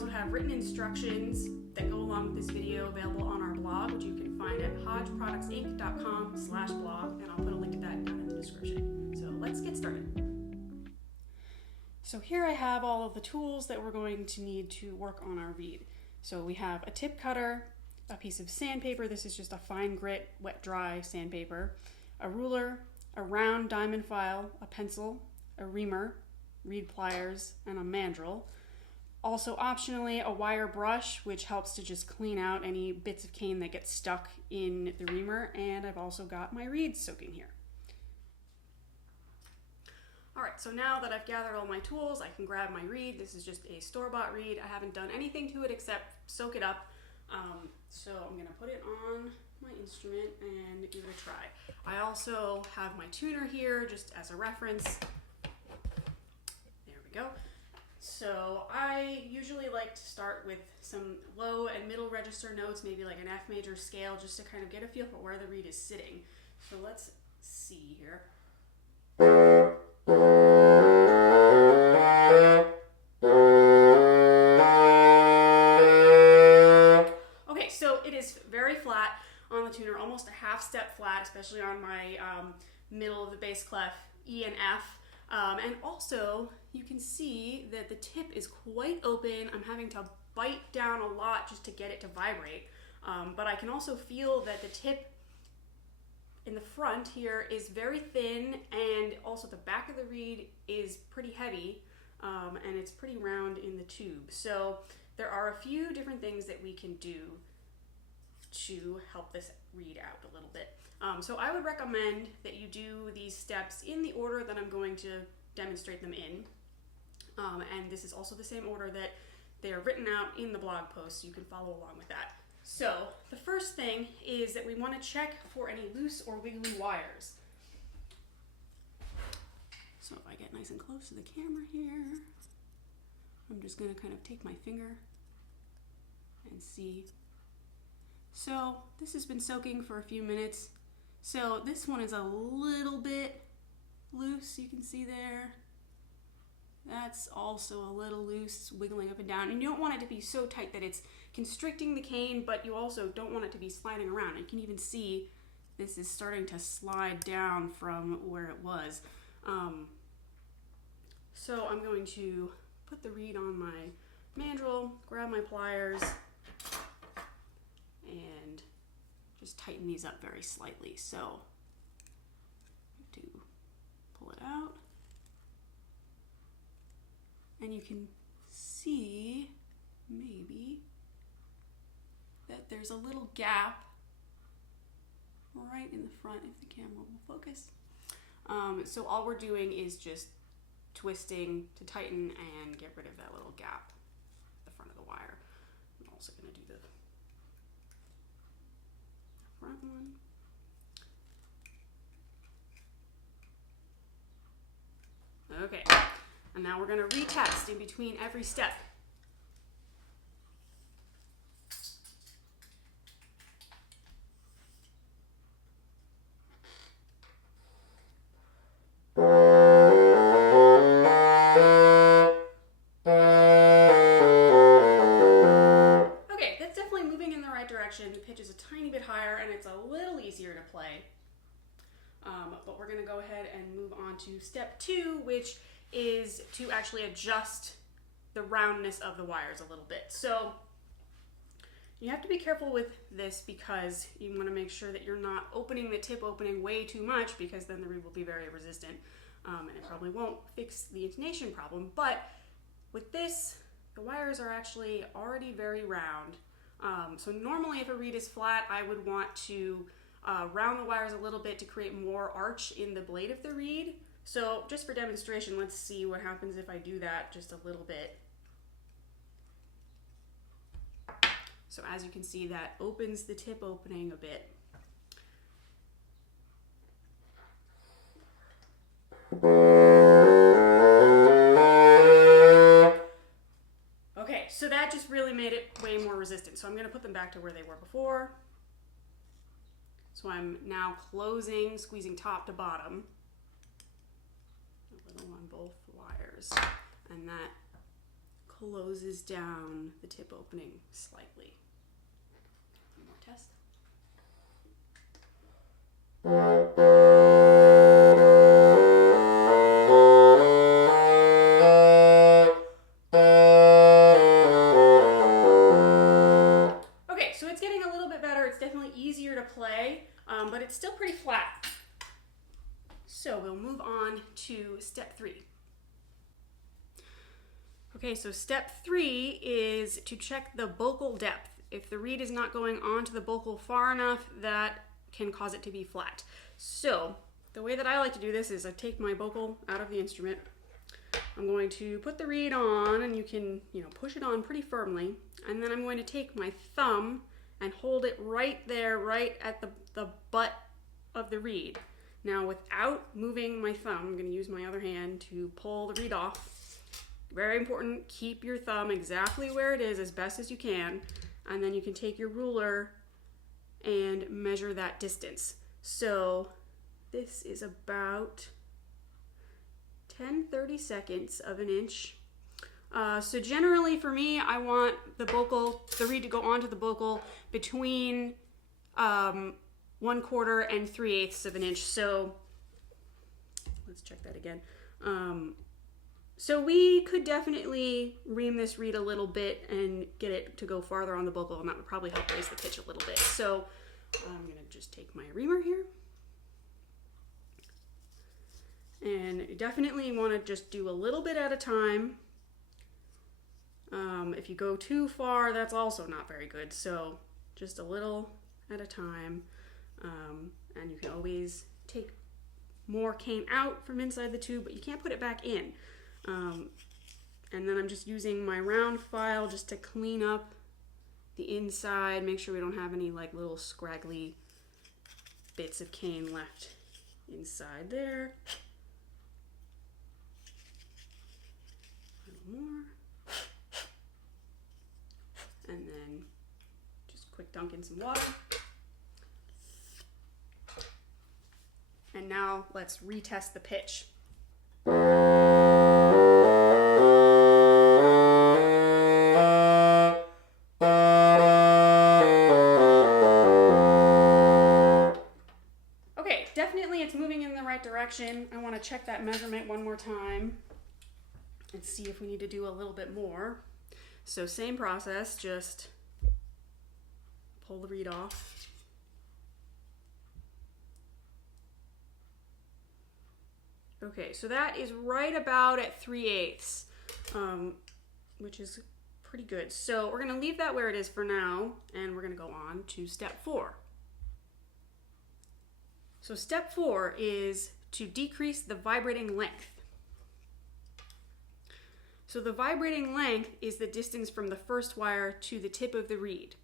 also have written instructions that go along with this video available on our blog, which you can find at hodgeproductsinc.com/blog, and I'll put a link to that down in the description. So let's get started. So here I have all of the tools that we're going to need to work on our reed. So we have a tip cutter, a piece of sandpaper, this is just a fine grit, wet dry sandpaper, a ruler, a round diamond file, a pencil, a reamer, reed pliers, and a mandrel. Also optionally a wire brush, which helps to just clean out any bits of cane that get stuck in the reamer, and I've also got my reeds soaking here. Alright, so now that I've gathered all my tools, I can grab my reed. This is just a store-bought reed. I haven't done anything to it except soak it up. So I'm going to put it on my instrument and give it a try. I also have my tuner here just as a reference. There we go. So I usually like to start with some low and middle register notes, maybe like an F major scale, just to kind of get a feel for where the reed is sitting. So let's see here. Okay, so it is very flat on the tuner, almost a half step flat, especially on my middle of the bass clef, E and F. And also, you can see that the tip is quite open. I'm having to bite down a lot just to get it to vibrate. But I can also feel that the tip in the front here is very thin, and also the back of the reed is pretty heavy, and it's pretty round in the tube. So there are a few different things that we can do to help this reed out a little bit. So I would recommend that you do these steps in the order that I'm going to demonstrate them in. And this is also the same order that they are written out in the blog post, so you can follow along with that. So the first thing is that we want to check for any loose or wiggly wires. So if I get nice and close to the camera here, I'm just going to kind of take my finger and see. So this has been soaking for a few minutes. So this one is a little bit loose, you can see there. That's also a little loose, wiggling up and down. And you don't want it to be so tight that it's constricting the cane, but you also don't want it to be sliding around. You can even see this is starting to slide down from where it was. So I'm going to put the reed on my mandrel, grab my pliers, and just tighten these up very slightly. So I have to pull it out. And you can see, maybe, that there's a little gap right in the front, if the camera will focus. So all we're doing is just twisting to tighten and get rid of that little gap at the front of the wire. I'm also going to do the front one. Okay. And now we're going to retest in between every step. Okay, that's definitely moving in the right direction. The pitch is a tiny bit higher and it's a little easier to play. But we're going to go ahead and move on to step 2, which is to actually adjust the roundness of the wires a little bit. So you have to be careful with this because you want to make sure that you're not opening the tip opening way too much, because then the reed will be very resistant, and it probably won't fix the intonation problem. But with this, the wires are actually already very round. So normally if a reed is flat, I would want to round the wires a little bit to create more arch in the blade of the reed. So just for demonstration, let's see what happens if I do that just a little bit. So as you can see, that opens the tip opening a bit. Okay, so that just really made it way more resistant. So I'm going to put them back to where they were before. So I'm now closing, squeezing top to bottom, a little on both wires, and that closes down the tip opening slightly. One more test. Okay, so it's getting a little bit better. It's definitely easier to play, but it's still pretty flat. So we'll move on to step 3. Okay, so step 3 is to check the Bocal depth. If the reed is not going onto the Bocal far enough, that can cause it to be flat. So the way that I like to do this is I take my Bocal out of the instrument. I'm going to put the reed on, and you can, push it on pretty firmly. And then I'm going to take my thumb and hold it right there, right at the butt of the reed. Now, without moving my thumb, I'm going to use my other hand to pull the reed off. Very important, keep your thumb exactly where it is as best as you can, and then you can take your ruler and measure that distance. So this is about 10/32 of an inch. So generally for me, I want the reed to go onto the Bocal between 1/4 and 3/8 of an inch. So let's check that again. So we could definitely ream this reed a little bit and get it to go farther on the Bocal, and that would probably help raise the pitch a little bit. So I'm gonna just take my reamer here. And you definitely want to just do a little bit at a time. If you go too far, that's also not very good. So just a little at a time. And you can always take more cane out from inside the tube, but you can't put it back in. And then I'm just using my round file just to clean up the inside, make sure we don't have any like little scraggly bits of cane left inside there. A little more. And then just quick dunk in some water. And now let's retest the pitch. Okay, definitely it's moving in the right direction. I want to check that measurement one more time and see if we need to do a little bit more. So same process, just pull the reed off. Okay, so that is right about at 3/8, which is pretty good. So we're going to leave that where it is for now, and we're going to go on to step 4. So step 4 is to decrease the vibrating length. So the vibrating length is the distance from the first wire to the tip of the reed.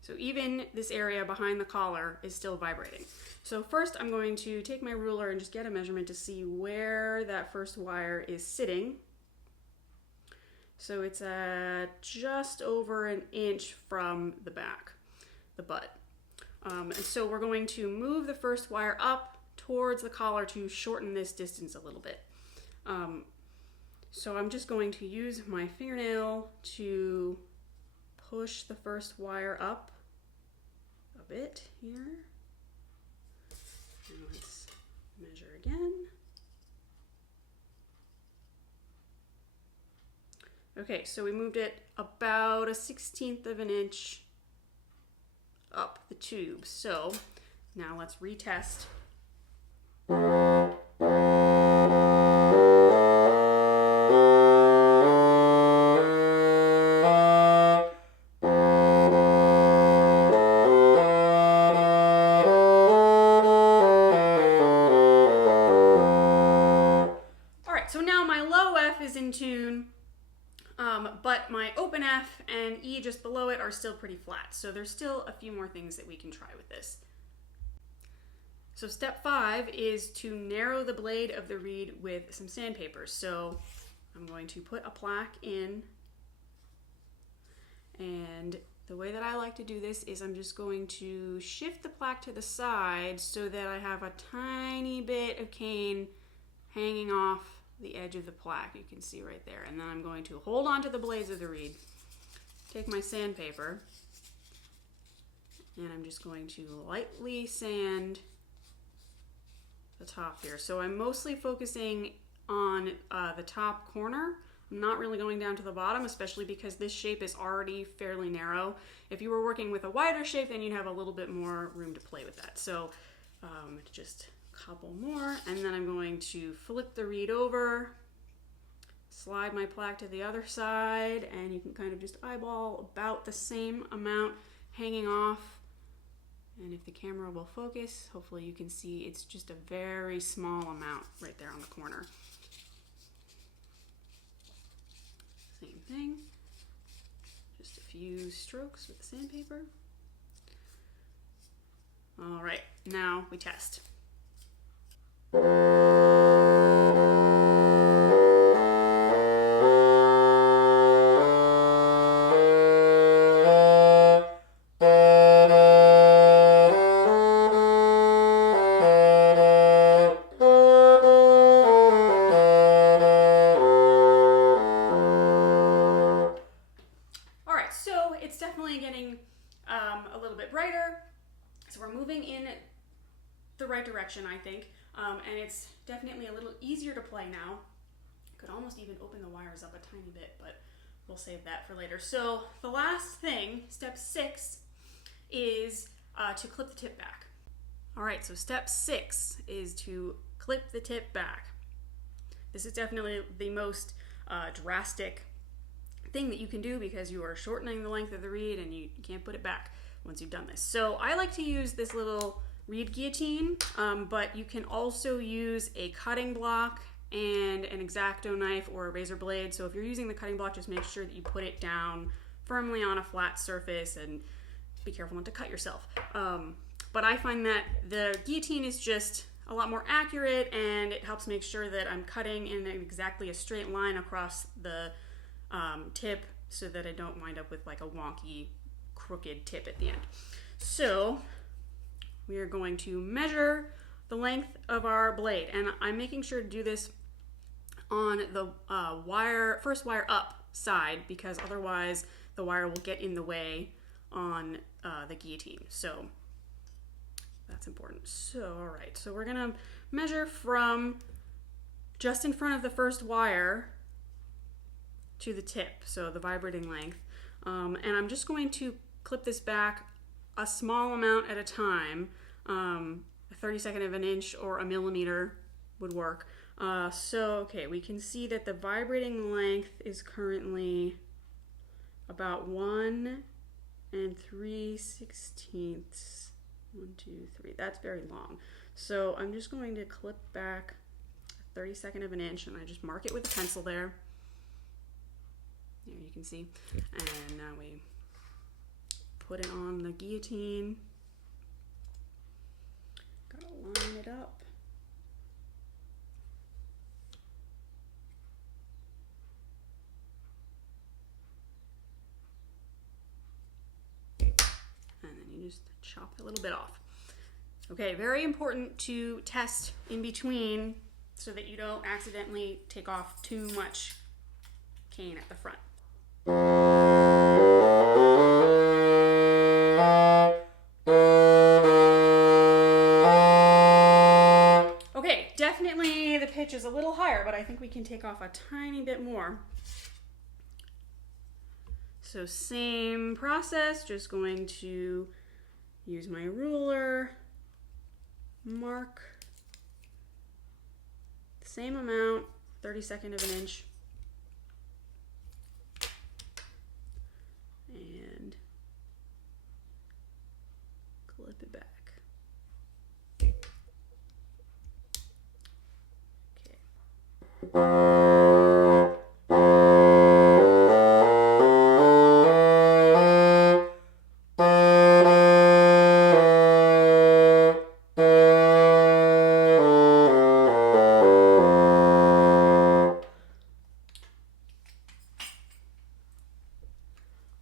So even this area behind the collar is still vibrating. So first I'm going to take my ruler and just get a measurement to see where that first wire is sitting. So it's at just over an inch from the back, the butt. And so we're going to move the first wire up towards the collar to shorten this distance a little bit. So I'm just going to use my fingernail to push the first wire up a bit here. And let's measure again. Okay, so we moved it about 1/16 of an inch up the tube. So now let's retest. So now my low F is in tune, but my open F and E just below it are still pretty flat. So there's still a few more things that we can try with this. So step 5 is to narrow the blade of the reed with some sandpaper. So I'm going to put a plaque in, and the way that I like to do this is I'm just going to shift the plaque to the side so that I have a tiny bit of cane hanging off the edge of the plaque, you can see right there. And then I'm going to hold on to the blades of the reed, take my sandpaper, and I'm just going to lightly sand the top here. So I'm mostly focusing on the top corner. I'm not really going down to the bottom, especially because this shape is already fairly narrow. If you were working with a wider shape, then you'd have a little bit more room to play with that. So just a couple more, and then I'm going to flip the reed over, slide my plaque to the other side, and you can kind of just eyeball about the same amount hanging off. And if the camera will focus, hopefully you can see it's just a very small amount right there on the corner. Same thing, just a few strokes with the sandpaper. All right, now we test. It's definitely getting a little bit brighter, so we're moving in the right direction, I think, and it's definitely a little easier to play now. Could almost even open the wires up a tiny bit, but we'll save that for later. So the last thing, step 6, is to clip the tip back. All right, so step 6 is to clip the tip back. This is definitely the most drastic thing that you can do because you are shortening the length of the reed and you can't put it back once you've done this. So I like to use this little reed guillotine, but you can also use a cutting block and an X-Acto knife or a razor blade. So if you're using the cutting block, just make sure that you put it down firmly on a flat surface and be careful not to cut yourself. But I find that the guillotine is just a lot more accurate, and it helps make sure that I'm cutting in exactly a straight line across the tip so that I don't wind up with like a wonky, crooked tip at the end. So we are going to measure the length of our blade, and I'm making sure to do this on the first wire up side, because otherwise the wire will get in the way on the guillotine. So that's important. So all right, so we're gonna measure from just in front of the first wire to the tip, so the vibrating length, and I'm just going to clip this back a small amount at a time. A 32nd of an inch or a millimeter would work. Okay, we can see that the vibrating length is currently about 1 3/16. 1, 2, 3. That's very long. So I'm just going to clip back a 32nd of an inch, and I just mark it with a pencil there. There you can see. And now we put it on the guillotine. Gotta line it up. And then you just chop a little bit off. Okay, very important to test in between so that you don't accidentally take off too much cane at the front. Okay, definitely the pitch is a little higher, but I think we can take off a tiny bit more. So same process, just going to use my ruler, mark the same amount, 32nd of an inch, and clip it back.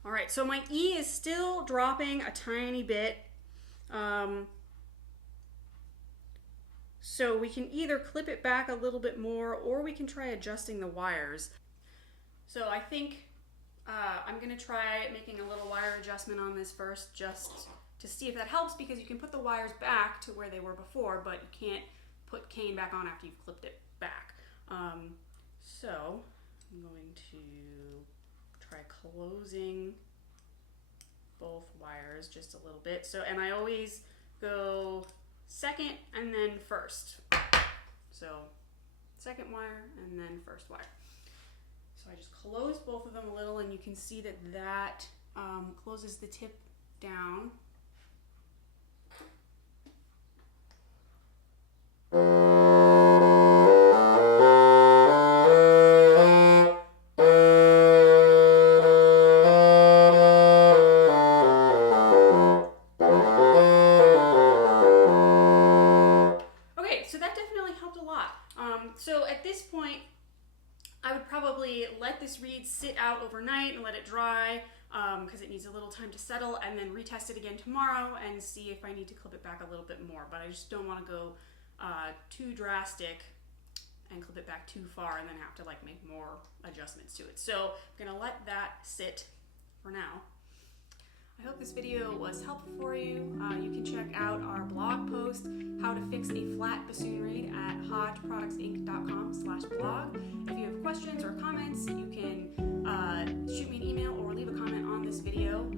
Alright, so my E is still dropping a tiny bit. So we can either clip it back a little bit more, or we can try adjusting the wires. So I think I'm gonna try making a little wire adjustment on this first, just to see if that helps, because you can put the wires back to where they were before, but you can't put cane back on after you've clipped it back. So I'm going to try closing both wires just a little bit. So, and I always go second and then first. So second wire and then first wire. So I just close both of them a little, and you can see that that closes the tip down. Okay, so that definitely helped a lot. So at this point, I would probably let this reed sit out overnight and let it dry, because it needs a little time to settle, and then retest it again tomorrow and see if I need to clip it back a little bit more. But I just don't want to go too drastic and clip it back too far and then have to like make more adjustments to it. So I'm gonna let that sit for now. I hope this video was helpful for you. You can check out our blog post, How to Fix a Flat Bassoon Reed, at hodgeproductsinc.com/blog. If you have questions or comments, you can shoot me an email or leave a comment on this video.